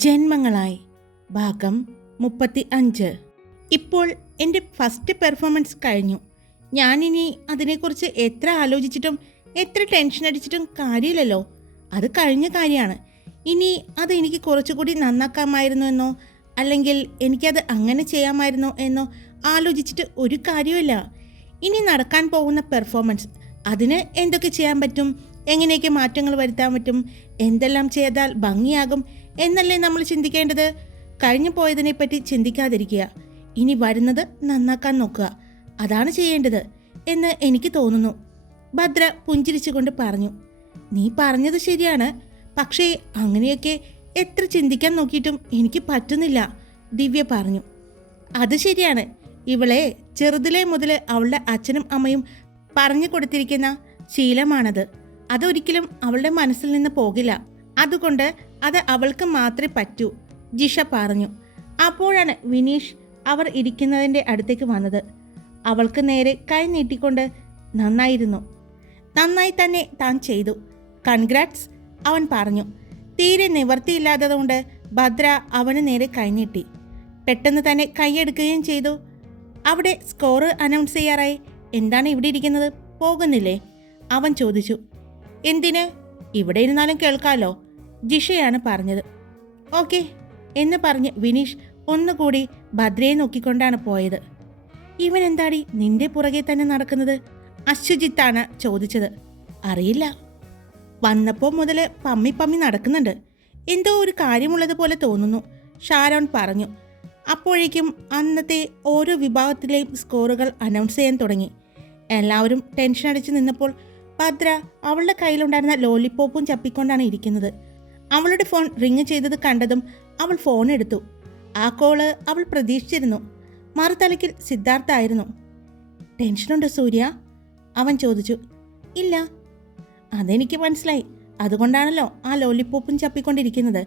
ജന്മങ്ങളായി ഭാഗം 35. ഇപ്പോൾ എൻ്റെ ഫസ്റ്റ് പെർഫോമൻസ് കഴിഞ്ഞു. ഞാനിനി അതിനെക്കുറിച്ച് എത്ര ആലോചിച്ചിട്ടും എത്ര ടെൻഷൻ അടിച്ചിട്ടും കാര്യമില്ലല്ലോ. അത് കഴിഞ്ഞ കാര്യമാണ്. ഇനി അത് എനിക്ക് കുറച്ചുകൂടി നന്നാക്കാമായിരുന്നു എന്നോ അല്ലെങ്കിൽ എനിക്കത് അങ്ങനെ ചെയ്യാമായിരുന്നോ എന്നോ ആലോചിച്ചിട്ട് ഒരു കാര്യമില്ല. ഇനി നടക്കാൻ പോകുന്ന പെർഫോമൻസ്, അതിന് എന്തൊക്കെ ചെയ്യാൻ പറ്റും, എങ്ങനെയൊക്കെ മാറ്റങ്ങൾ വരുത്താൻ പറ്റും, എന്തെല്ലാം ചെയ്താൽ ഭംഗിയാകും എന്നല്ലേ നമ്മൾ ചിന്തിക്കേണ്ടത്. കഴിഞ്ഞു പോയതിനെപ്പറ്റി ചിന്തിക്കാതിരിക്കുക, ഇനി വരുന്നത് നന്നാക്കാൻ നോക്കുക, അതാണ് ചെയ്യേണ്ടത് എന്ന് എനിക്ക് തോന്നുന്നു. ഭദ്ര പുഞ്ചിരിച്ചുകൊണ്ട് പറഞ്ഞു. നീ പറഞ്ഞത് ശരിയാണ്, പക്ഷേ അങ്ങനെയൊക്കെ എത്ര ചിന്തിക്കാൻ നോക്കിയിട്ടും എനിക്ക് പറ്റുന്നില്ല, ദിവ്യ പറഞ്ഞു. അത് ശരിയാണ്, ഇവളെ ചെറുതിലെ മുതൽ അവളുടെ അച്ഛനും അമ്മയും പറഞ്ഞു കൊടുത്തിരിക്കുന്ന ശീലമാണത്. അതൊരിക്കലും അവളുടെ മനസ്സിൽ നിന്ന് പോകില്ല. അതുകൊണ്ട് അത് അവൾക്ക് മാത്രമേ പറ്റൂ, ജിഷ പറഞ്ഞു. അപ്പോഴാണ് വിനീഷ് അവർ ഇരിക്കുന്നതിൻ്റെ അടുത്തേക്ക് വന്നത്. അവൾക്ക് നേരെ കൈ നീട്ടിക്കൊണ്ട് നന്നായിരുന്നു, നന്നായി തന്നെ താൻ ചെയ്തു, കൺഗ്രാറ്റ്സ് അവൻ പറഞ്ഞു. തീരെ നിവർത്തിയില്ലാത്തതുകൊണ്ട് ഭദ്ര അവന് നേരെ കൈനീട്ടി. പെട്ടെന്ന് തന്നെ കൈയെടുക്കുകയും ചെയ്തു. അവിടെ സ്കോർ അനൗൺസ് ചെയ്യാറായി. എന്താണ് ഇവിടെ ഇരിക്കുന്നത്, പോകുന്നില്ലേ, അവൻ ചോദിച്ചു. എന്തിന്, ഇവിടെ ഇരുന്നാലും കേൾക്കാമല്ലോ, ജിഷയാണ് പറഞ്ഞത്. ഓക്കെ എന്ന് പറഞ്ഞ് വിനീഷ് ഒന്നുകൂടി ഭദ്രയെ നോക്കിക്കൊണ്ടാണ് പോയത്. ഇവൻ എന്താടി നിന്റെ പുറകെ തന്നെ നടക്കുന്നത്, അശ്വജിത്താണ് ചോദിച്ചത്. അറിയില്ല, വന്നപ്പോൾ മുതൽ പമ്മി നടക്കുന്നുണ്ട്, എന്തോ ഒരു കാര്യമുള്ളതുപോലെ തോന്നുന്നു, ഷാരോൺ പറഞ്ഞു. അപ്പോഴേക്കും അന്നത്തെ ഓരോ വിഭാഗത്തിലെയും സ്കോറുകൾ അനൗൺസ് ചെയ്യാൻ തുടങ്ങി. എല്ലാവരും ടെൻഷൻ അടിച്ച് നിന്നപ്പോൾ ഭദ്ര അവളുടെ കയ്യിലുണ്ടായിരുന്ന ലോലിപ്പോപ്പും ചപ്പിക്കൊണ്ടാണ് ഇരിക്കുന്നത്. അവളുടെ ഫോൺ റിങ് ചെയ്തത് കണ്ടതും അവൾ ഫോൺ എടുത്തു. ആ കോള് അവൾ പ്രതീക്ഷിച്ചിരുന്നു. മറുതലയ്ക്കിൽ സിദ്ധാർത്ഥായിരുന്നു. ടെൻഷനുണ്ട് സൂര്യ, അവൻ ചോദിച്ചു. ഇല്ല, അതെനിക്ക് മനസ്സിലായി, അതുകൊണ്ടാണല്ലോ ആ ലോലിപ്പോപ്പും ചപ്പിക്കൊണ്ടിരിക്കുന്നത്.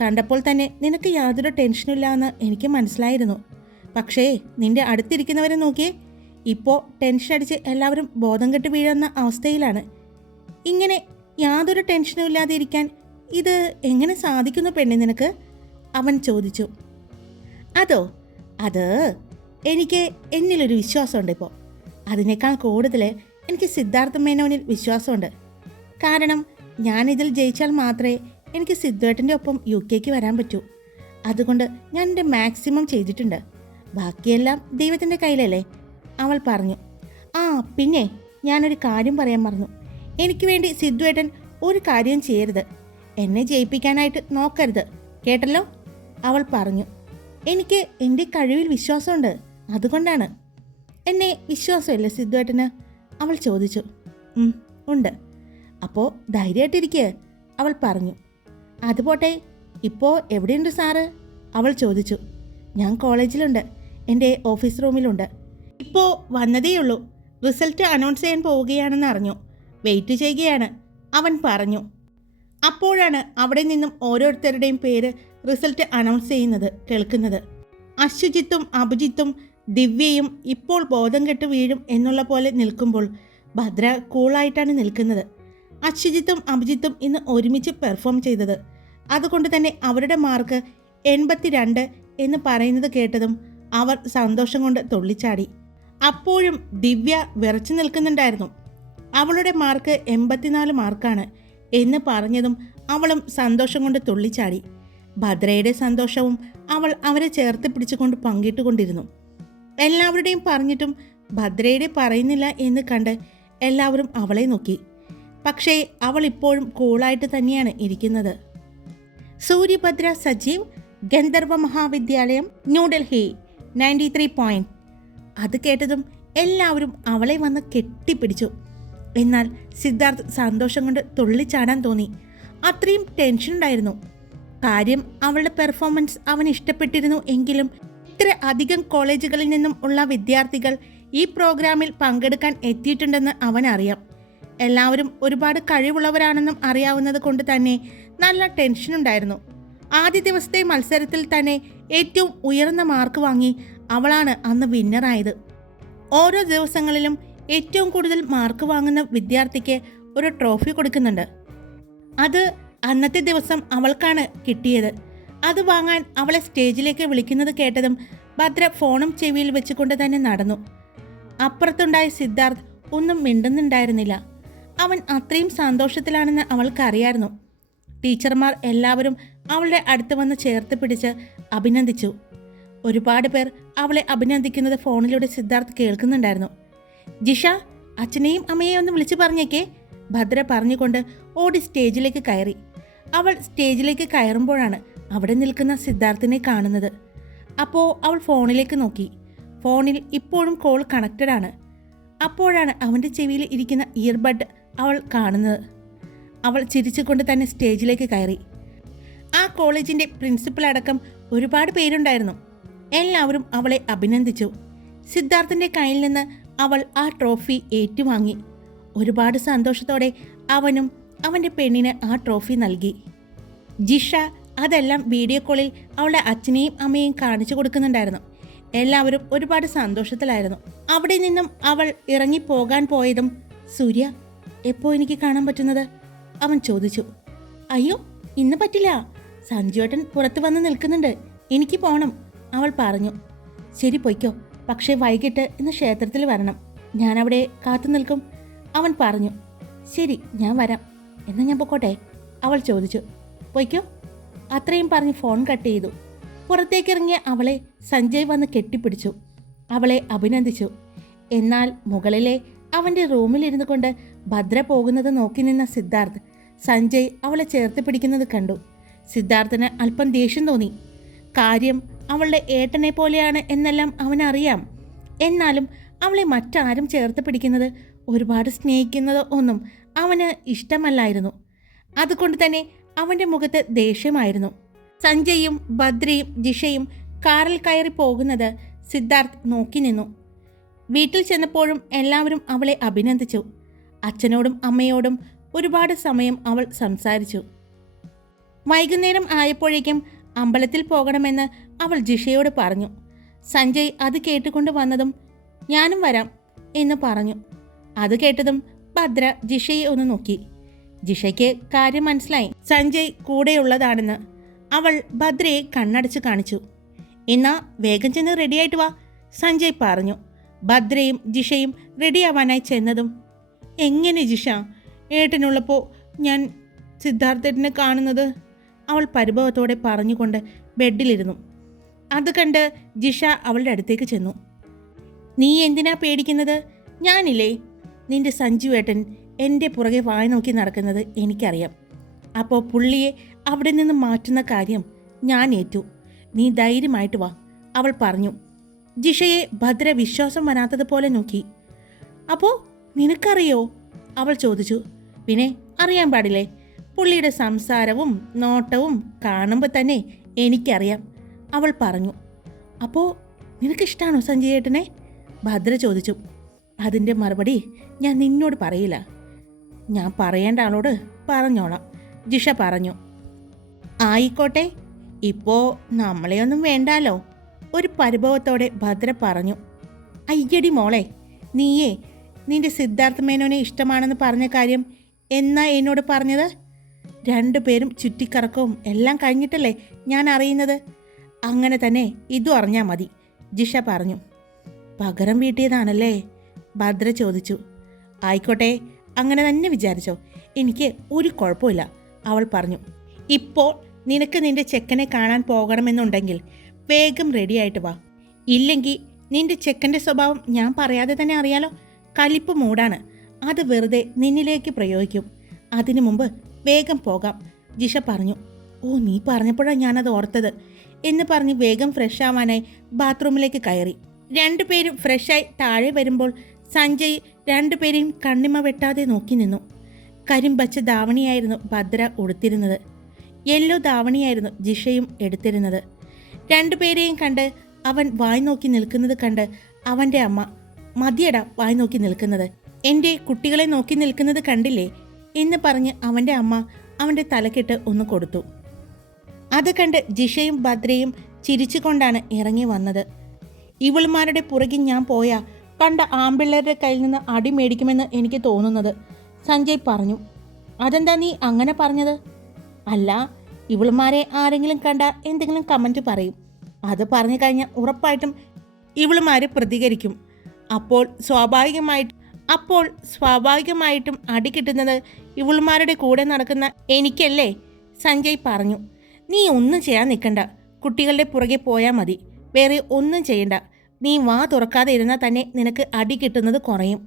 കണ്ടപ്പോൾ തന്നെ നിനക്ക് യാതൊരു ടെൻഷനില്ല എന്ന് എനിക്ക് മനസ്സിലായിരുന്നു. പക്ഷേ നിന്റെ അടുത്തിരിക്കുന്നവരെ നോക്കിയേ, ഇപ്പോൾ ടെൻഷൻ അടിച്ച് എല്ലാവരും ബോധം കെട്ട് വീഴുന്ന അവസ്ഥയിലാണ്. ഇങ്ങനെ യാതൊരു ടെൻഷനും ഇല്ലാതെ ഇരിക്കാൻ ഇത് എങ്ങനെ സാധിക്കുന്നു പെണ്ണെ നിനക്ക്, അവൻ ചോദിച്ചു. അത് എനിക്ക് എന്നിലൊരു വിശ്വാസമുണ്ട് ഇപ്പോൾ. അതിനേക്കാൾ കൂടുതൽ എനിക്ക് സിദ്ധാർത്ഥ മേനോനിൽ വിശ്വാസമുണ്ട്. കാരണം ഞാനിതിൽ ജയിച്ചാൽ മാത്രമേ എനിക്ക് സിദ്ധുവേട്ടൻ്റെ ഒപ്പം UK വരാൻ പറ്റൂ. അതുകൊണ്ട് ഞാൻ എൻ്റെ മാക്സിമം ചെയ്തിട്ടുണ്ട്. ബാക്കിയെല്ലാം ദൈവത്തിൻ്റെ കയ്യിലല്ലേ, അവൾ പറഞ്ഞു. ആ പിന്നെ ഞാനൊരു കാര്യം പറയാൻ മറന്നു. എനിക്ക് വേണ്ടി സിദ്ധുവേട്ടൻ ഒരു കാര്യം ചെയ്യരുത്, എന്നെ ജയിപ്പിക്കാനായിട്ട് നോക്കരുത്, കേട്ടല്ലോ, അവൾ പറഞ്ഞു. എനിക്ക് എൻ്റെ കഴിവിൽ വിശ്വാസമുണ്ട്, അതുകൊണ്ടാണ്. എന്നെ വിശ്വാസമല്ലേ സിദ്ധുവേട്ടന്, അവൾ ചോദിച്ചു. ഉണ്ട്, അപ്പോൾ ധൈര്യമായിട്ടിരിക്കുക, അവൾ പറഞ്ഞു. അതുപോട്ടെ, ഇപ്പോൾ എവിടെയുണ്ട് സാറ്, അവൾ ചോദിച്ചു. ഞാൻ കോളേജിലുണ്ട്, എൻ്റെ ഓഫീസ് റൂമിലുണ്ട്. ഇപ്പോൾ വന്നതേയുള്ളൂ, റിസൾട്ട് അനൗൺസ് ചെയ്യാൻ പോവുകയാണെന്ന് അറിഞ്ഞു, വെയിറ്റ് ചെയ്യുകയാണ്, അവൻ പറഞ്ഞു. അപ്പോഴാണ് അവിടെ നിന്നും ഓരോരുത്തരുടെയും പേര് റിസൾട്ട് അനൗൺസ് ചെയ്യുന്നത് കേൾക്കുന്നത്. അശ്വജിത്തും അഭിജിത്തും ദിവ്യയും ഇപ്പോൾ ബോധം കെട്ട് വീഴും എന്നുള്ള പോലെ നിൽക്കുമ്പോൾ ഭദ്ര കൂളായിട്ടാണ് നിൽക്കുന്നത്. അശ്വജിത്തും അഭിജിത്തും ഇന്ന് ഒരുമിച്ച് പെർഫോം ചെയ്തത്, അതുകൊണ്ട് തന്നെ അവരുടെ മാർക്ക് 82 എന്ന് പറയുന്നത് കേട്ടതും അവർ സന്തോഷം കൊണ്ട് തുള്ളിച്ചാടി. അപ്പോഴും ദിവ്യ വിറച്ചു നിൽക്കുന്നുണ്ടായിരുന്നു. അവളുടെ മാർക്ക് 84 മാർക്കാണ് എന്ന് പറഞ്ഞതും അവളും സന്തോഷം കൊണ്ട് തുള്ളിച്ചാടി. ഭദ്രയുടെ സന്തോഷവും അവൾ അവരെ ചേർത്ത് പിടിച്ചുകൊണ്ട് പങ്കിട്ടുകൊണ്ടിരുന്നു. എല്ലാവരുടെയും പറഞ്ഞിട്ടും ഭദ്രയുടെ പറയുന്നില്ല എന്ന് കണ്ട് എല്ലാവരും അവളെ നോക്കി. പക്ഷേ അവൾ ഇപ്പോഴും കൂളായിട്ട് തന്നെയാണ് ഇരിക്കുന്നത്. സൂര്യഭദ്ര സജീവ്, ഗന്ധർവ മഹാവിദ്യാലയം, ന്യൂഡൽഹി, 93 പോയിന്റ്. അത് കേട്ടതും എല്ലാവരും അവളെ വന്ന് കെട്ടിപ്പിടിച്ചു. എന്നാൽ സിദ്ധാർത്ഥ് സന്തോഷം കൊണ്ട് തുള്ളിച്ചാടാൻ തോന്നി. അത്രയും ടെൻഷൻ ഉണ്ടായിരുന്നു. കാര്യം അവളുടെ പെർഫോമൻസ് അവന് ഇഷ്ടപ്പെട്ടിരുന്നു എങ്കിലും ഇത്ര അധികം കോളേജുകളിൽ നിന്നും ഉള്ള വിദ്യാർത്ഥികൾ ഈ പ്രോഗ്രാമിൽ പങ്കെടുക്കാൻ എത്തിയിട്ടുണ്ടെന്ന് അവനറിയാം. എല്ലാവരും ഒരുപാട് കഴിവുള്ളവരാണെന്നും അറിയാവുന്നത് കൊണ്ട് തന്നെ നല്ല ടെൻഷനുണ്ടായിരുന്നു. ആദ്യ ദിവസത്തെ മത്സരത്തിൽ തന്നെ ഏറ്റവും ഉയർന്ന മാർക്ക് വാങ്ങി അവളാണ് അന്ന് വിന്നറായത്. ഓരോ ദിവസങ്ങളിലും ഏറ്റവും കൂടുതൽ മാർക്ക് വാങ്ങുന്ന വിദ്യാർത്ഥിക്ക് ഒരു ട്രോഫി കൊടുക്കുന്നുണ്ട്. അത് അന്നത്തെ ദിവസം അവൾക്കാണ് കിട്ടിയത്. അത് വാങ്ങാൻ അവളെ സ്റ്റേജിലേക്ക് വിളിക്കുന്നത് കേട്ടതും ഭദ്ര ഫോണും ചെവിയിൽ വെച്ചുകൊണ്ട് തന്നെ നടന്നു. അപ്പുറത്തുണ്ടായ സിദ്ധാർത്ഥ് ഒന്നും മിണ്ടുന്നുണ്ടായിരുന്നില്ല. അവൻ അത്രയും സന്തോഷത്തിലാണെന്ന് അവൾക്കറിയായിരുന്നു. ടീച്ചർമാർ എല്ലാവരും അവളുടെ അടുത്ത് വന്ന് ചേർത്ത് പിടിച്ച് അഭിനന്ദിച്ചു. ഒരുപാട് പേർ അവളെ അഭിനന്ദിക്കുന്നത് ഫോണിലൂടെ സിദ്ധാർത്ഥ് കേൾക്കുന്നുണ്ടായിരുന്നു. ജിഷ, അച്ഛനെയും അമ്മയെയും ഒന്ന് വിളിച്ചു പറഞ്ഞേക്കേ, ഭദ്ര പറഞ്ഞുകൊണ്ട് ഓടി സ്റ്റേജിലേക്ക് കയറി. അവൾ സ്റ്റേജിലേക്ക് കയറുമ്പോഴാണ് അവിടെ നിൽക്കുന്ന സിദ്ധാർത്ഥിനെ കാണുന്നത്. അപ്പോൾ അവൾ ഫോണിലേക്ക് നോക്കി. ഫോണിൽ ഇപ്പോഴും കോൾ കണക്റ്റഡ് ആണ്. അപ്പോഴാണ് അവൻ്റെ ചെവിയിൽ ഇരിക്കുന്ന ഇയർബഡ് അവൾ കാണുന്നത്. അവൾ ചിരിച്ചുകൊണ്ട് തന്നെ സ്റ്റേജിലേക്ക് കയറി. ആ കോളേജിൻ്റെ പ്രിൻസിപ്പൽ അടക്കം ഒരുപാട് പേരുണ്ടായിരുന്നു. എല്ലാവരും അവളെ അഭിനന്ദിച്ചു. സിദ്ധാർത്ഥിൻ്റെ കയ്യിൽ നിന്ന് അവൾ ആ ട്രോഫി ഏറ്റുവാങ്ങി. ഒരുപാട് സന്തോഷത്തോടെ അവനും അവൻ്റെ പെണ്ണിന് ആ ട്രോഫി നൽകി. ജിഷ അതെല്ലാം വീഡിയോ കോളിൽ അവളുടെ അച്ഛനെയും അമ്മയെയും കാണിച്ചു കൊടുക്കുന്നുണ്ടായിരുന്നു. എല്ലാവരും ഒരുപാട് സന്തോഷത്തിലായിരുന്നു. അവിടെ നിന്നും അവൾ ഇറങ്ങിപ്പോകാൻ പോയതും സൂര്യ, എപ്പോൾ എനിക്ക് കാണാൻ പറ്റുന്നത്? അവൻ ചോദിച്ചു. അയ്യോ, ഇന്ന് പറ്റില്ല, സഞ്ജുവേട്ടൻ പുറത്ത് വന്ന് നിൽക്കുന്നുണ്ട്, എനിക്ക് പോകണം, അവൾ പറഞ്ഞു. ശരി, പൊയ്ക്കോ, പക്ഷേ വൈകിട്ട് ഇന്ന് ക്ഷേത്രത്തിൽ വരണം, ഞാനവിടെ കാത്തു നിൽക്കും, അവൻ പറഞ്ഞു. ശരി, ഞാൻ വരാം, എന്നാൽ ഞാൻ പൊക്കോട്ടെ, അവൾ ചോദിച്ചു. പൊയ്ക്കോ, അത്രയും പറഞ്ഞ് ഫോൺ കട്ട് ചെയ്തു. പുറത്തേക്കിറങ്ങിയ അവളെ സഞ്ജയ് വന്ന് കെട്ടിപ്പിടിച്ചു. അവളെ അഭിനന്ദിച്ചു. എന്നാൽ മുകളിലെ അവൻ്റെ റൂമിലിരുന്നു കൊണ്ട് ഭദ്ര പോകുന്നത് നോക്കി നിന്ന സിദ്ധാർത്ഥ് സഞ്ജയ് അവളെ ചേർത്ത് പിടിക്കുന്നത് കണ്ടു. സിദ്ധാർത്ഥിന് അല്പം ദേഷ്യം തോന്നി. കാര്യം അവളുടെ ഏട്ടനെ പോലെയാണ് എന്നെല്ലാം അവനറിയാം. എന്നാലും അവളെ മറ്റാരും ചേർത്ത് പിടിക്കുന്നത്, ഒരുപാട് സ്നേഹിക്കുന്നത് ഒന്നും അവന് ഇഷ്ടമല്ലായിരുന്നു. അതുകൊണ്ട് തന്നെ അവൻ്റെ മുഖത്ത് ദേഷ്യമായിരുന്നു. സഞ്ജയും ഭദ്രയും ജിഷയും കാറിൽ കയറി പോകുന്നത് സിദ്ധാർത്ഥ് നോക്കി നിന്നു. വീട്ടിൽ ചെന്നപ്പോഴും എല്ലാവരും അവളെ അഭിനന്ദിച്ചു. അച്ഛനോടും അമ്മയോടും ഒരുപാട് സമയം അവൾ സംസാരിച്ചു. വൈകുന്നേരം ആയപ്പോഴേക്കും അമ്പലത്തിൽ പോകണമെന്ന് അവൾ ജിഷയോട് പറഞ്ഞു. സഞ്ജയ് അത് കേട്ടുകൊണ്ട് വന്നതും ഞാനും വരാം എന്ന് പറഞ്ഞു. അത് കേട്ടതും ഭദ്ര ജിഷയെ ഒന്ന് നോക്കി. ജിഷയ്ക്ക് കാര്യം മനസ്സിലായി, സഞ്ജയ് കൂടെയുള്ളതാണെന്ന്. അവൾ ഭദ്രയെ കണ്ണടച്ച് കാണിച്ചു. എന്നാ വേഗം ചെന്ന് റെഡിയായിട്ട് വാ, സഞ്ജയ് പറഞ്ഞു. ഭദ്രയും ജിഷയും റെഡിയാവാനായി ചെന്നതും എങ്ങനെ ജിഷ, ഏട്ടനുള്ളപ്പോൾ ഞാൻ സിദ്ധാർത്ഥേട്ടനെ കാണുന്നത്, അവൾ പരിഭവത്തോടെ പറഞ്ഞുകൊണ്ട് ബെഡിലിരുന്നു. അത് കണ്ട് ജിഷ അവളുടെ അടുത്തേക്ക് ചെന്നു. നീ എന്തിനാ പേടിക്കുന്നത്? ഞാനില്ലേ, നിന്റെ സഞ്ജു ഏട്ടൻ എൻ്റെ പുറകെ വായി നോക്കി നടക്കുന്നത് എനിക്കറിയാം. അപ്പോൾ പുള്ളിയെ അവിടെ നിന്ന് മാറ്റുന്ന കാര്യം ഞാൻ ഏറ്റു. നീ ധൈര്യമായിട്ട് വാ, അവൾ പറഞ്ഞു. ജിഷയെ ഭദ്ര വിശ്വാസം വരാത്തതുപോലെ നോക്കി. അപ്പോൾ നിനക്കറിയോ, അവൾ ചോദിച്ചു. പിന്നെ അറിയാൻ പാടില്ലേ, പുള്ളിയുടെ സംസാരവും നോട്ടവും കാണുമ്പോൾ തന്നെ എനിക്കറിയാം, അവൾ പറഞ്ഞു. അപ്പോൾ നിനക്കിഷ്ടമാണോ സഞ്ജയ് ഏട്ടനെ? ഭദ്ര ചോദിച്ചു. അതിൻ്റെ മറുപടി ഞാൻ നിന്നോട് പറയില്ല, ഞാൻ പറയേണ്ട ആളോട് പറഞ്ഞോളാം, ജിഷ പറഞ്ഞു. ആയിക്കോട്ടെ, ഇപ്പോൾ നമ്മളെയൊന്നും വേണ്ടാലോ, ഒരു പരിഭവത്തോടെ ഭദ്ര പറഞ്ഞു. അയ്യടി മോളെ, നീയേ നിന്റെ സിദ്ധാർത്ഥ മേനോനെ ഇഷ്ടമാണെന്ന് പറഞ്ഞ കാര്യം എന്നാ എന്നോട് പറഞ്ഞത്? രണ്ടുപേരും ചുറ്റിക്കറക്കവും എല്ലാം കഴിഞ്ഞിട്ടല്ലേ ഞാൻ അറിയുന്നത്. അങ്ങനെ തന്നെ ഇതും അറിഞ്ഞാൽ മതി, ജിഷ പറഞ്ഞു. പകരം വീട്ടിയതാണല്ലേ, ഭദ്ര ചോദിച്ചു. ആയിക്കോട്ടെ, അങ്ങനെ തന്നെ വിചാരിച്ചോ, എനിക്ക് ഒരു കുഴപ്പമില്ല, അവൾ പറഞ്ഞു. ഇപ്പോൾ നിനക്ക് നിന്റെ ചെക്കനെ കാണാൻ പോകണമെന്നുണ്ടെങ്കിൽ വേഗം റെഡിയായിട്ട് വാ. ഇല്ലെങ്കിൽ നിന്റെ ചെക്കൻ്റെ സ്വഭാവം ഞാൻ പറയാതെ തന്നെ അറിയാലോ, കലിപ്പ് മൂടാണ്, അത് വെറുതെ നിന്നിലേക്ക് പ്രയോഗിക്കും. അതിനു മുമ്പ് വേഗം പോകാം, ജിഷ പറഞ്ഞു. ഓ, നീ പറഞ്ഞപ്പോഴാണ് ഞാനത് ഓർത്തത് എന്ന് പറഞ്ഞ് വേഗം ഫ്രഷ് ആവാനായി ബാത്റൂമിലേക്ക് കയറി. രണ്ടുപേരും ഫ്രഷായി താഴെ വരുമ്പോൾ സഞ്ജയ് രണ്ടുപേരെയും കണ്ണിമ വെട്ടാതെ നോക്കി നിന്നു. കരിമ്പച്ച ധാവണിയായിരുന്നു ഭദ്ര ഉടുത്തിരുന്നത്. യെല്ലോ ധാവണിയായിരുന്നു ജിഷയും എടുത്തിരുന്നത്. രണ്ടുപേരെയും കണ്ട് അവൻ വായി നോക്കി നിൽക്കുന്നത് കണ്ട് അവൻ്റെ അമ്മ, മതിയടാ വായി നോക്കി നിൽക്കുന്നത്, എൻ്റെ കുട്ടികളെ നോക്കി നിൽക്കുന്നത് കണ്ടില്ലേ എന്ന് പറഞ്ഞ് അവൻ്റെ അമ്മ അവൻ്റെ തലക്കെട്ട് ഒന്ന് കൊടുത്തു. അത് കണ്ട് ജിഷയും ഭദ്രയും ചിരിച്ചുകൊണ്ടാണ് ഇറങ്ങി വന്നത്. ഇവളുമാരുടെ പുറകിൽ ഞാൻ പോയാൽ കണ്ട ആമ്പിള്ളേരുടെ കയ്യിൽ നിന്ന് അടി മേടിക്കുമെന്ന് എനിക്ക് തോന്നുന്നത്, സഞ്ജയ് പറഞ്ഞു. അതെന്താ നീ അങ്ങനെ പറഞ്ഞത്? അല്ല, ഇവളുമാരെ ആരെങ്കിലും കണ്ട എന്തെങ്കിലും കമൻറ്റ് പറയും. അത് പറഞ്ഞു കഴിഞ്ഞാൽ ഉറപ്പായിട്ടും ഇവളുമാർ പ്രതികരിക്കും. അപ്പോൾ സ്വാഭാവികമായിട്ടും അടി കിട്ടുന്നത് ഇവളുമാരുടെ കൂടെ നടക്കുന്ന എനിക്കല്ലേ? സഞ്ജയ് പറഞ്ഞു. നീ ഒന്നും ചെയ്യാൻ നിൽക്കണ്ട, കുട്ടികളുടെ പുറകെ പോയാൽ മതി, വേറെ ഒന്നും ചെയ്യണ്ട. നീ വാ തുറക്കാതെ ഇരുന്നാൽ തന്നെ നിനക്ക് അടി കിട്ടുന്നത് കുറയും,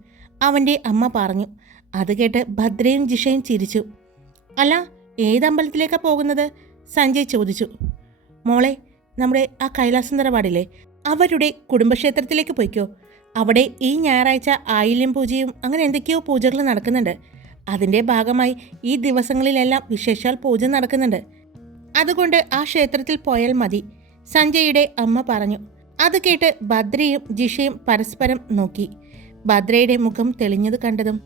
അവൻ്റെ അമ്മ പറഞ്ഞു. അത് കേട്ട് ഭദ്രയും ജിഷയും ചിരിച്ചു. അല്ല, ഏതമ്പലത്തിലേക്കാണ് പോകുന്നത്? സഞ്ജയ് ചോദിച്ചു. മോളെ, നമ്മുടെ ആ കൈലാസം തറവാടില്ലേ, അവരുടെ കുടുംബക്ഷേത്രത്തിലേക്ക് പോയിക്കോ. അവിടെ ഈ ഞായറാഴ്ച ആയില്യം പൂജയും അങ്ങനെ എന്തൊക്കെയോ പൂജകൾ നടക്കുന്നുണ്ട്. അതിൻ്റെ ഭാഗമായി ഈ ദിവസങ്ങളിലെല്ലാം വിശേഷാൽ പൂജ നടക്കുന്നുണ്ട്. അതുകൊണ്ട് ആ ക്ഷേത്രത്തിൽ പോയാൽ മതി, സഞ്ജയുടെ അമ്മ പറഞ്ഞു. അത് കേട്ട് ഭദ്രയും ജിഷയും പരസ്പരം നോക്കി. ഭദ്രയുടെ മുഖം തെളിഞ്ഞത് കണ്ടതും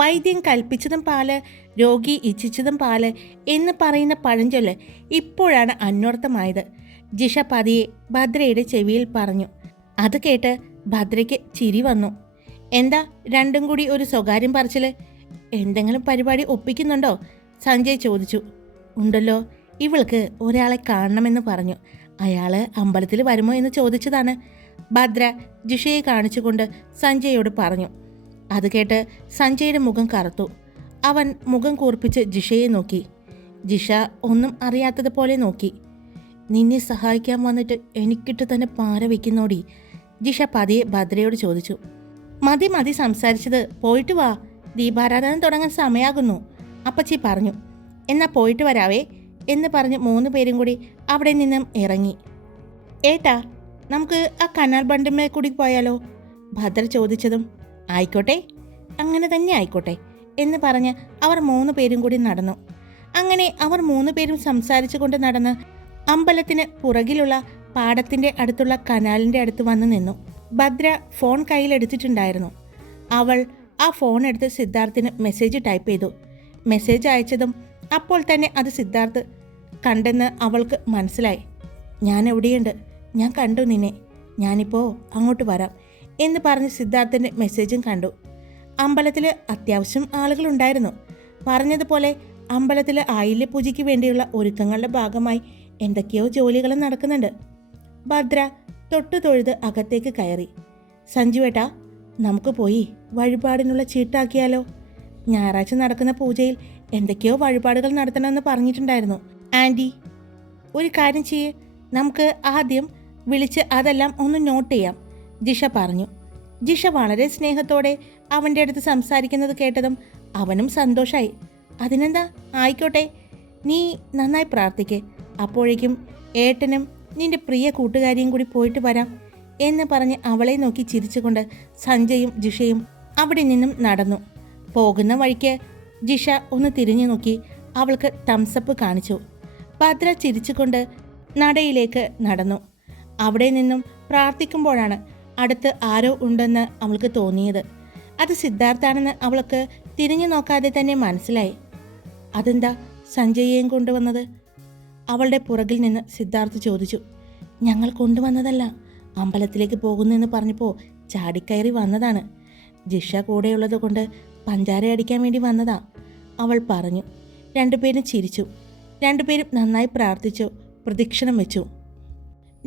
വൈദ്യം കൽപ്പിച്ചതും പാല്, രോഗി ഇച്ഛിച്ചതും പാല് എന്ന് പറയുന്ന പഴഞ്ചൊല്ല് ഇപ്പോഴാണ് അന്വർത്ഥമായത്. ജിഷ പതിയെ ഭദ്രയുടെ ചെവിയിൽ പറഞ്ഞു. അത് കേട്ട് ഭദ്രയ്ക്ക് ചിരി വന്നു. എന്താ രണ്ടും കൂടി ഒരു സ്വകാര്യം പറച്ചില്? എന്തെങ്കിലും പരിപാടി ഒപ്പിക്കുന്നുണ്ടോ? സഞ്ജയ് ചോദിച്ചു. ഉണ്ടല്ലോ, ഇവൾക്ക് ഒരാളെ കാണണമെന്ന് പറഞ്ഞു. അയാൾ അമ്പലത്തിൽ വരുമോ എന്ന് ചോദിച്ചതാണ്, ഭദ്ര ജിഷയെ കാണിച്ചുകൊണ്ട് സഞ്ജയോട് പറഞ്ഞു. അത് കേട്ട് സഞ്ജയുടെ മുഖം കറുത്തു. അവൻ മുഖം കൂർപ്പിച്ച് ജിഷയെ നോക്കി. ജിഷ ഒന്നും അറിയാത്തതുപോലെ നോക്കി. നിന്നെ സഹായിക്കാൻ വന്നിട്ട് എനിക്കിട്ട് തന്നെ പാര വയ്ക്കുന്നോടി, ജിഷ പതിയെ ഭദ്രയോട് ചോദിച്ചു. മതി സംസാരിച്ചത്, പോയിട്ട് വാ, ദീപാരാധന തുടങ്ങാൻ സമയമാകുന്നു, അപ്പച്ചി പറഞ്ഞു. എന്നാ പോയിട്ട് വരാവേ എന്ന് പറഞ്ഞ് 3 പേരും കൂടി അവിടെ നിന്നും ഇറങ്ങി. ഏട്ടാ, നമുക്ക് ആ കനാൽ ബണ്ടിന്മേൽ കൂടി പോയാലോ? ഭദ്ര ചോദിച്ചതും ആയിക്കോട്ടെ, അങ്ങനെ തന്നെ ആയിക്കോട്ടെ എന്ന് പറഞ്ഞ് അവർ 3 പേരും കൂടി നടന്നു. അങ്ങനെ അവർ 3 പേരും സംസാരിച്ചു കൊണ്ട് നടന്ന് അമ്പലത്തിന് പുറകിലുള്ള പാടത്തിൻ്റെ അടുത്തുള്ള കനാലിൻ്റെ അടുത്ത് വന്ന് നിന്നു. ഭദ്ര ഫോൺ കയ്യിലെടുത്തിട്ടുണ്ടായിരുന്നു. അവൾ ആ ഫോൺ എടുത്ത് സിദ്ധാർത്ഥിന് മെസ്സേജ് ടൈപ്പ് ചെയ്തു. മെസ്സേജ് അയച്ചതും അപ്പോൾ തന്നെ അത് സിദ്ധാർത്ഥ് കണ്ടെന്ന് അവൾക്ക് മനസ്സിലായി. ഞാൻ എവിടെയുണ്ട്, ഞാൻ കണ്ടു നിന്നെ, ഞാനിപ്പോൾ അങ്ങോട്ട് വരാം എന്ന് പറഞ്ഞ് സിദ്ധാർത്ഥിൻ്റെ മെസ്സേജും കണ്ടു. അമ്പലത്തിൽ അത്യാവശ്യം ആളുകളുണ്ടായിരുന്നു. പറഞ്ഞതുപോലെ അമ്പലത്തിൽ ആയില്യ പൂജയ്ക്ക് വേണ്ടിയുള്ള ഒരുക്കങ്ങളുടെ ഭാഗമായി എന്തൊക്കെയോ ജോലികൾ നടക്കുന്നുണ്ട്. ഭദ്ര തൊട്ടു തൊഴുത് അകത്തേക്ക് കയറി. സഞ്ജുവേട്ടാ, നമുക്ക് പോയി വഴിപാടിനുള്ള ചീട്ടാക്കിയാലോ? ഞായറാഴ്ച നടക്കുന്ന പൂജയിൽ എന്തൊക്കെയോ വഴിപാടുകൾ നടത്തണമെന്ന് പറഞ്ഞിട്ടുണ്ടായിരുന്നു ആൻറ്റി. ഒരു കാര്യം ചെയ്യേ, നമുക്ക് ആദ്യം വിളിച്ച് അതെല്ലാം ഒന്ന് നോട്ട് ചെയ്യാം, ജിഷ പറഞ്ഞു. ജിഷ വളരെ സ്നേഹത്തോടെ അവൻ്റെ അടുത്ത് സംസാരിക്കുന്നത് കേട്ടതും അവനും സന്തോഷമായി. അതിനെന്താ, ആയിക്കോട്ടെ, നീ നന്നായി പ്രാർത്ഥിക്കേ, അപ്പോഴേക്കും ഏട്ടനും നിന്റെ പ്രിയ കൂട്ടുകാരിയും കൂടി പോയിട്ട് വരാം എന്ന് പറഞ്ഞ് അവളെ നോക്കി ചിരിച്ചുകൊണ്ട് സഞ്ജയും ജിഷയും അവിടെ നിന്നും നടന്നു. പോകുന്ന വഴിക്ക് ജിഷ ഒന്ന് തിരിഞ്ഞു നോക്കി അവൾക്ക് തംസപ്പ് കാണിച്ചു. ഭദ്ര ചിരിച്ചുകൊണ്ട് നടയിലേക്ക് നടന്നു. അവിടെ നിന്നും പ്രാർത്ഥിക്കുമ്പോഴാണ് അടുത്ത് ആരോ ഉണ്ടെന്ന് അവൾക്ക് തോന്നിയത്. അത് സിദ്ധാർത്ഥാണെന്ന് അവൾക്ക് തിരിഞ്ഞു നോക്കാതെ തന്നെ മനസ്സിലായി. അതെന്താ സഞ്ജയെയും കൊണ്ടുവന്നത്? അവളുടെ പുറകിൽ നിന്ന് സിദ്ധാർത്ഥ് ചോദിച്ചു. ഞങ്ങൾ കൊണ്ടുവന്നതല്ല, അമ്പലത്തിലേക്ക് പോകുന്നെന്ന് പറഞ്ഞപ്പോൾ ചാടിക്കയറി വന്നതാണ്. ജിഷ കൂടെയുള്ളത് കൊണ്ട് പഞ്ചാര അടിക്കാൻ വേണ്ടി വന്നതാ, അവൾ പറഞ്ഞു. 2 പേരും ചിരിച്ചു. 2 പേരും നന്നായി പ്രാർത്ഥിച്ചു, പ്രദക്ഷിണം വെച്ചു.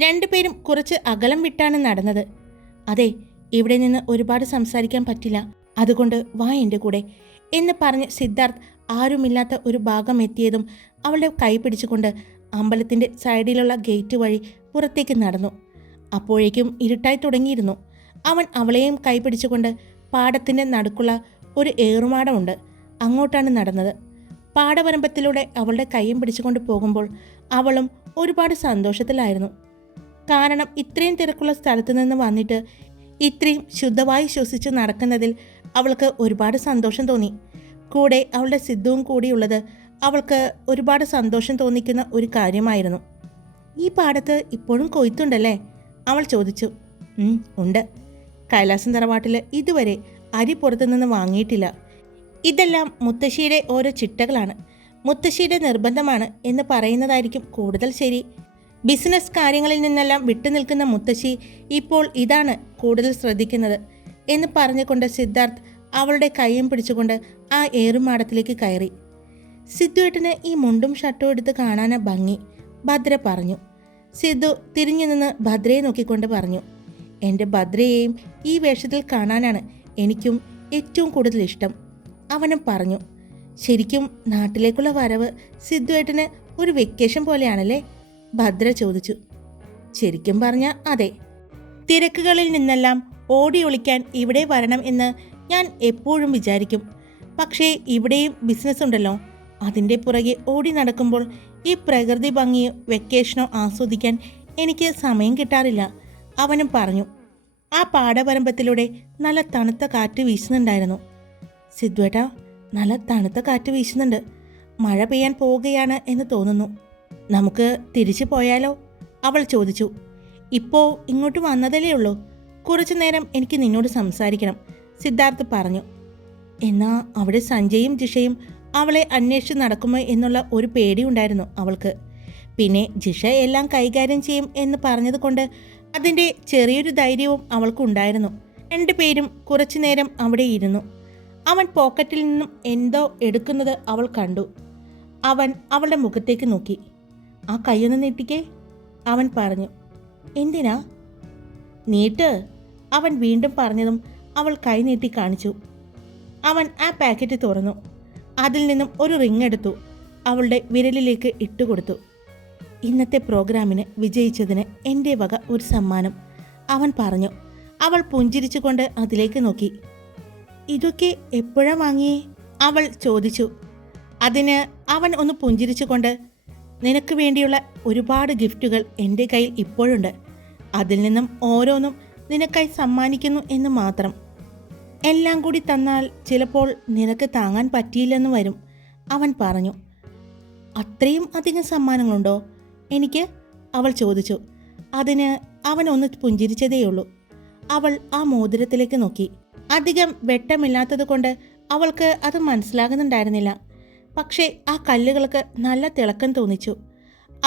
2 പേരും കുറച്ച് അകലം വിട്ടാണ് നടന്നത്. അതെ, ഇവിടെ നിന്ന് ഒരുപാട് സംസാരിക്കാൻ പറ്റില്ല, അതുകൊണ്ട് വാ എൻ്റെ കൂടെ എന്ന് പറഞ്ഞ് സിദ്ധാർത്ഥ് ആരുമില്ലാത്ത ഒരു ഭാഗം എത്തിയതും അവളുടെ കൈ പിടിച്ചുകൊണ്ട് അമ്പലത്തിൻ്റെ സൈഡിലുള്ള ഗേറ്റ് വഴി പുറത്തേക്ക് നടന്നു. അപ്പോഴേക്കും ഇരുട്ടായി തുടങ്ങിയിരുന്നു. അവൻ അവളെയും കൈ പിടിച്ചുകൊണ്ട് പാടത്തിൻ്റെ നടുക്കുള്ള ഒരു ഏറുമാടമുണ്ട്, അങ്ങോട്ടാണ് നടന്നത്. പാടവരമ്പത്തിലൂടെ അവളുടെ കൈയും പിടിച്ചുകൊണ്ട് പോകുമ്പോൾ അവളും ഒരുപാട് സന്തോഷത്തിലായിരുന്നു. കാരണം ഇത്രയും തിരക്കുള്ള സ്ഥലത്ത് നിന്ന് വന്നിട്ട് ഇത്രയും ശുദ്ധമായി ശ്വസിച്ച് നടക്കുന്നതിൽ അവൾക്ക് ഒരുപാട് സന്തോഷം തോന്നി. കൂടെ അവളുടെ സിദ്ധുവും കൂടിയുള്ളത് അവൾക്ക് ഒരുപാട് സന്തോഷം തോന്നിക്കുന്ന ഒരു കാര്യമായിരുന്നു. ഈ പാടത്ത് ഇപ്പോഴും കൊയ്ത്തുണ്ടല്ലേ? അവൾ ചോദിച്ചു. ഉണ്ട്. കൈലാസം തറവാട്ടിൽ ഇതുവരെ അരി പുറത്തുനിന്ന് വാങ്ങിയിട്ടില്ല. ഇതെല്ലാം മുത്തശ്ശിയുടെ ഓരോ ചിട്ടകളാണ്, മുത്തശ്ശിയുടെ നിർബന്ധമാണ് എന്ന് പറയുന്നതായിരിക്കും കൂടുതൽ ശരി. ബിസിനസ് കാര്യങ്ങളിൽ നിന്നെല്ലാം വിട്ടുനിൽക്കുന്ന മുത്തശ്ശി ഇപ്പോൾ ഇതാണ് കൂടുതൽ ശ്രദ്ധിക്കുന്നത് എന്ന് പറഞ്ഞുകൊണ്ട് സിദ്ധാർത്ഥ് അവളുടെ കൈയും പിടിച്ചുകൊണ്ട് ആ ഏറുമാടത്തിലേക്ക് കയറി. സിദ്ധുവേട്ടന് ഈ മുണ്ടും ഷർട്ടും എടുത്ത് കാണാനാ ഭംഗി, ഭദ്ര പറഞ്ഞു. സിദ്ധു തിരിഞ്ഞു നിന്ന് ഭദ്രയെ നോക്കിക്കൊണ്ട് പറഞ്ഞു, എൻ്റെ ഭദ്രയെയും ഈ വേഷത്തിൽ കാണാനാണ് എനിക്കും ഏറ്റവും കൂടുതൽ ഇഷ്ടം. അവനും പറഞ്ഞു. ശരിക്കും നാട്ടിലേക്കുള്ള വരവ് സിദ്ധുവേട്ടന് ഒരു വെക്കേഷൻ പോലെയാണല്ലേ? ഭദ്ര ചോദിച്ചു. ശരിക്കും പറഞ്ഞാൽ അതെ. തിരക്കുകളിൽ നിന്നെല്ലാം ഓടി ഒളിക്കാൻ ഇവിടെ വരണം എന്ന് ഞാൻ എപ്പോഴും വിചാരിക്കും. പക്ഷേ ഇവിടെയും ബിസിനസ് ഉണ്ടല്ലോ, അതിൻ്റെ പുറകെ ഓടി നടക്കുമ്പോൾ ഈ പ്രകൃതി ഭംഗിയോ വെക്കേഷനോ ആസ്വദിക്കാൻ എനിക്ക് സമയം കിട്ടാറില്ല, അവനും പറഞ്ഞു. ആ പാടവരമ്പത്തിലൂടെ നല്ല തണുത്ത കാറ്റ് വീശുന്നുണ്ടായിരുന്നു. സിദ്ധുവേട്ടാ, നല്ല തണുത്ത കാറ്റ് വീശുന്നുണ്ട്. മഴ പെയ്യാൻ പോവുകയാണ് എന്ന് തോന്നുന്നു. നമുക്ക് തിരിച്ചു പോയാലോ? അവൾ ചോദിച്ചു. ഇപ്പോൾ ഇങ്ങോട്ട് വന്നതല്ലേ ഉള്ളൂ, കുറച്ചു നേരം എനിക്ക് നിന്നോട് സംസാരിക്കണം, സിദ്ധാർത്ഥ് പറഞ്ഞു. എന്നാൽ അവിടെ സഞ്ജയും ജിഷയും അവളെ അന്വേഷിച്ച് നടക്കുമോ എന്നുള്ള ഒരു പേടിയുണ്ടായിരുന്നു അവൾക്ക്. പിന്നെ ജിഷ എല്ലാം കൈകാര്യം ചെയ്യും എന്ന് പറഞ്ഞതുകൊണ്ട് അതിൻ്റെ ചെറിയൊരു ധൈര്യവും അവൾക്കുണ്ടായിരുന്നു. രണ്ടുപേരും കുറച്ചു നേരം അവിടെ ഇരുന്നു. അവൻ പോക്കറ്റിൽ നിന്നും എന്തോ എടുക്കുന്നത് അവൾ കണ്ടു. അവൻ അവളുടെ മുഖത്തേക്ക് നോക്കി. ആ കൈയൊന്ന് നീട്ടിക്കേ, അവൻ പറഞ്ഞു. എന്തിനാ? നീട്ട്, അവൻ വീണ്ടും പറഞ്ഞതും അവൾ കൈ നീട്ടി കാണിച്ചു. അവൻ ആ പാക്കറ്റ് തുറന്നു. അതിൽ നിന്നും ഒരു റിങ് എടുത്തു അവളുടെ വിരലിലേക്ക് ഇട്ടുകൊടുത്തു. ഇന്നത്തെ പ്രോഗ്രാമിന് വിജയിച്ചതിന് എൻ്റെ വക ഒരു സമ്മാനം, അവൻ പറഞ്ഞു. അവൾ പുഞ്ചിരിച്ചുകൊണ്ട് അതിലേക്ക് നോക്കി. ഇതൊക്കെ എപ്പോഴാ വാങ്ങിയേ? അവൾ ചോദിച്ചു. അതിന് അവൻ ഒന്ന് പുഞ്ചിരിച്ചുകൊണ്ട്, നിനക്ക് വേണ്ടിയുള്ള ഒരുപാട് ഗിഫ്റ്റുകൾ എൻ്റെ കയ്യിൽ ഇപ്പോഴുണ്ട്. അതിൽ നിന്നും ഓരോന്നും നിനക്കായി സമ്മാനിക്കുന്നു എന്ന് മാത്രം. എല്ലാം കൂടി തന്നാൽ ചിലപ്പോൾ നിനക്ക് താങ്ങാൻ പറ്റിയില്ലെന്ന് വരും, അവൻ പറഞ്ഞു. അത്രയും അധികം സമ്മാനങ്ങളുണ്ടോ എനിക്ക്? അവൾ ചോദിച്ചു. അതിന് അവൻ ഒന്ന് പുഞ്ചിരിച്ചതേയുള്ളൂ. അവൾ ആ മോതിരത്തിലേക്ക് നോക്കി. അധികം വെട്ടമില്ലാത്തത് കൊണ്ട് അവൾക്ക് അത് മനസ്സിലാകുന്നുണ്ടായിരുന്നില്ല. പക്ഷേ ആ കല്ലുകൾക്ക് നല്ല തിളക്കം തോന്നിച്ചു.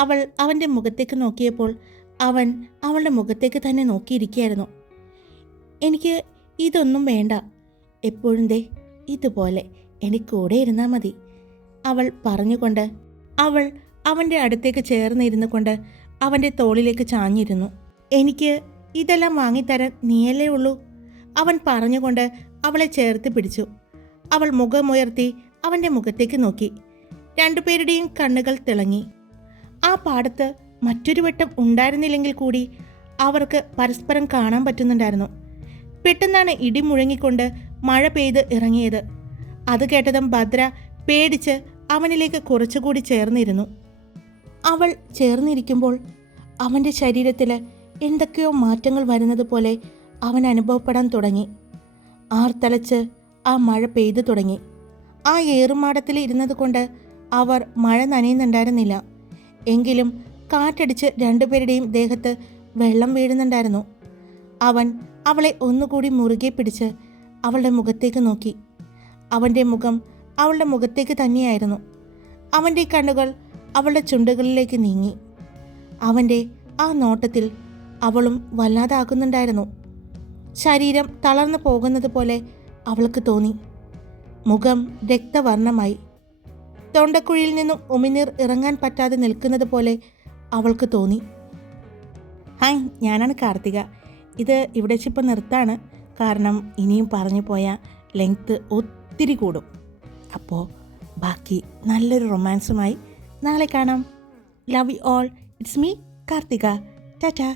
അവൾ അവൻ്റെ മുഖത്തേക്ക് നോക്കിയപ്പോൾ അവൻ അവളുടെ മുഖത്തേക്ക് തന്നെ നോക്കിയിരിക്കുകയായിരുന്നു. എനിക്ക് ഇതൊന്നും വേണ്ട, എപ്പോഴും ദേ ഇതുപോലെ എനിക്ക് കൂടെ ഇരുന്നാൽ മതി, അവൾ പറഞ്ഞുകൊണ്ട് അവൾ അവൻ്റെ അടുത്തേക്ക് ചേർന്നിരുന്നു കൊണ്ട് അവൻ്റെ തോളിലേക്ക് ചാഞ്ഞിരുന്നു. എനിക്ക് ഇതെല്ലാം വാങ്ങിത്തരാൻ നീയല്ലേ ഉള്ളൂ, അവൻ പറഞ്ഞുകൊണ്ട് അവളെ ചേർത്ത് പിടിച്ചു. അവൾ മുഖമുയർത്തി അവൻ്റെ മുഖത്തേക്ക് നോക്കി. രണ്ടുപേരുടെയും കണ്ണുകൾ തിളങ്ങി. ആ പാടത്ത് മറ്റൊരു വട്ടം ഉണ്ടായിരുന്നില്ലെങ്കിൽ കൂടി അവർക്ക് പരസ്പരം കാണാൻ പറ്റുന്നുണ്ടായിരുന്നു. പെട്ടെന്നാണ് ഇടി മുഴങ്ങിക്കൊണ്ട് മഴ പെയ്ത് ഇറങ്ങിയത്. അത് കേട്ടതും ഭദ്ര പേടിച്ച് അവനിലേക്ക് കുറച്ചുകൂടി ചേർന്നിരുന്നു. അവൾ ചേർന്നിരിക്കുമ്പോൾ അവൻ്റെ ശരീരത്തിൽ എന്തൊക്കെയോ മാറ്റങ്ങൾ വരുന്നത് പോലെ അവൻ അനുഭവപ്പെടാൻ തുടങ്ങി. ആർത്തലച്ച് ആ മഴ പെയ്തു തുടങ്ങി. ആ ഏറുമാടത്തിൽ ഇരുന്നത് കൊണ്ട് അവർ മഴ നനയുന്നുണ്ടായിരുന്നില്ല. എങ്കിലും കാറ്റടിച്ച് രണ്ടുപേരുടെയും ദേഹത്ത് വെള്ളം വീഴുന്നുണ്ടായിരുന്നു. അവൻ അവളെ ഒന്നുകൂടി മുറുകെ പിടിച്ച് അവളുടെ മുഖത്തേക്ക് നോക്കി. അവൻ്റെ മുഖം അവളുടെ മുഖത്തേക്ക് തന്നെയായിരുന്നു. അവൻ്റെ കണ്ണുകൾ അവളുടെ ചുണ്ടുകളിലേക്ക് നീങ്ങി. അവൻ്റെ ആ നോട്ടത്തിൽ അവളും വല്ലാതാകുന്നുണ്ടായിരുന്നു. ശരീരം തളർന്നു പോകുന്നത് പോലെ അവൾക്ക് തോന്നി. മുഖം രക്തവർണ്ണമായി. തൊണ്ടക്കുഴിയിൽ നിന്നും ഉമിനീർ ഇറങ്ങാൻ പറ്റാതെ നിൽക്കുന്നത് പോലെ അവൾക്ക് തോന്നി. ഹായ്, ഞാനാണ് കാർത്തിക. ഇത് ഇവിടെ വെച്ചിപ്പോൾ നിർത്താണ്, കാരണം ഇനിയും പറഞ്ഞു പോയാൽ ലെങ്ത്ത് ഒത്തിരി കൂടും. അപ്പോൾ ബാക്കി നല്ലൊരു റൊമാൻസുമായി നാളെ കാണാം. Love you all. It's me Karthika. Tata.